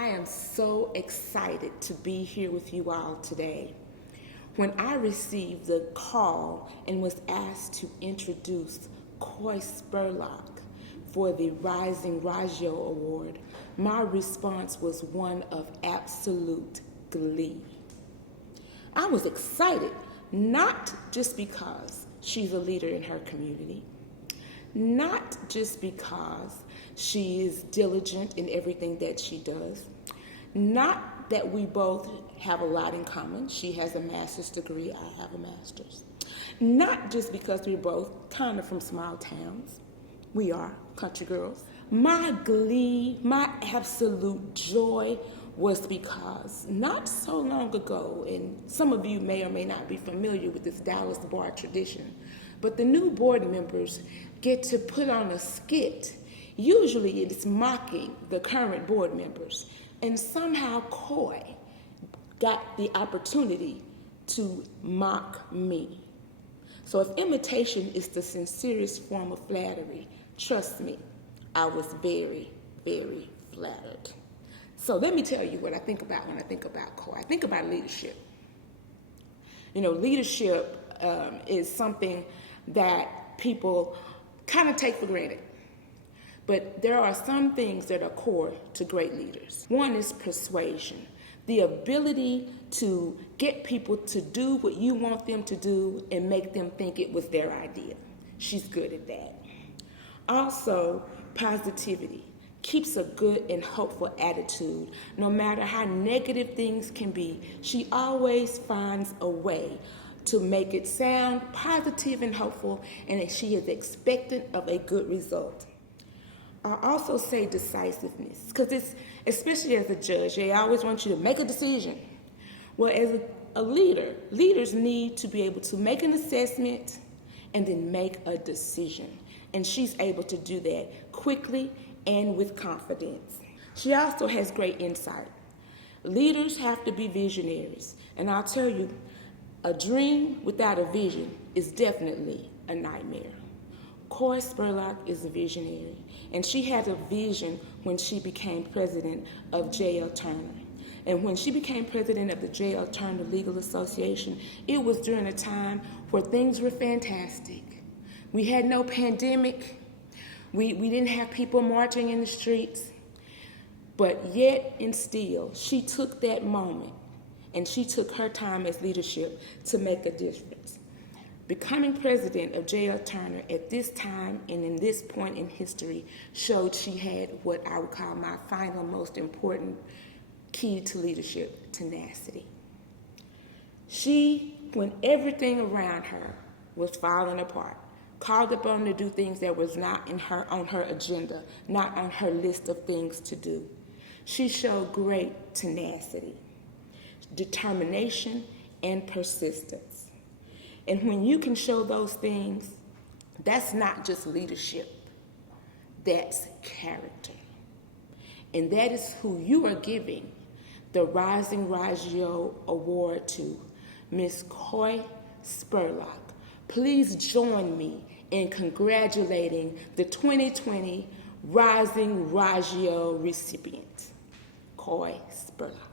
I am so excited to be here with you all today. When I received the call and was asked to introduce Coy Spurlock for the Rising Raggio Award, my response was one of absolute glee. I was excited, not just because she's a leader in her community, not just because she is diligent in everything that she does, not that we both have a lot in common. She has a master's degree, I have a master's. Not just because we're both kind of from small towns. We are country girls. My glee, my absolute joy was because not so long ago, and some of you may or may not be familiar with this Dallas bar tradition, but the new board members get to put on a skit. Usually it's mocking the current board members. And somehow Coy got the opportunity to mock me. So if imitation is the sincerest form of flattery, trust me, I was very, very flattered. So let me tell you what I think about when I think about Coy. I think about leadership. You know, leadership is something that people kind of take for granted. But there are some things that are core to great leaders. One is persuasion, the ability to get people to do what you want them to do and make them think it was their idea. She's good at that. Also, positivity keeps a good and hopeful attitude. No matter how negative things can be, she always finds a way to make it sound positive and hopeful, and that she is expectant of a good result. I also say decisiveness, because it's, especially as a judge, they always want you to make a decision. Well, as a leader, leaders need to be able to make an assessment and then make a decision. And she's able to do that quickly and with confidence. She also has great insight. Leaders have to be visionaries. And I'll tell you, a dream without a vision is definitely a nightmare. Coy Spurlock is a visionary, and she had a vision when she became president of J.L. Turner. And when she became president of the J.L. Turner Legal Association, it was during a time where things were fantastic. We had no pandemic. We didn't have people marching in the streets. But yet and still, she took that moment, and she took her time as leadership to make a difference. Becoming president of J.L. Turner at this time and in this point in history showed she had what I would call my final most important key to leadership, tenacity. She, when everything around her was falling apart, called upon to do things that was not on her agenda, not on her list of things to do. She showed great tenacity, determination, and persistence. And when you can show those things, that's not just leadership, that's character. And that is who you are giving the Rising Raggio Award to, Miss Coy Spurlock. Please join me in congratulating the 2020 Rising Raggio recipient, Coy Spurlock.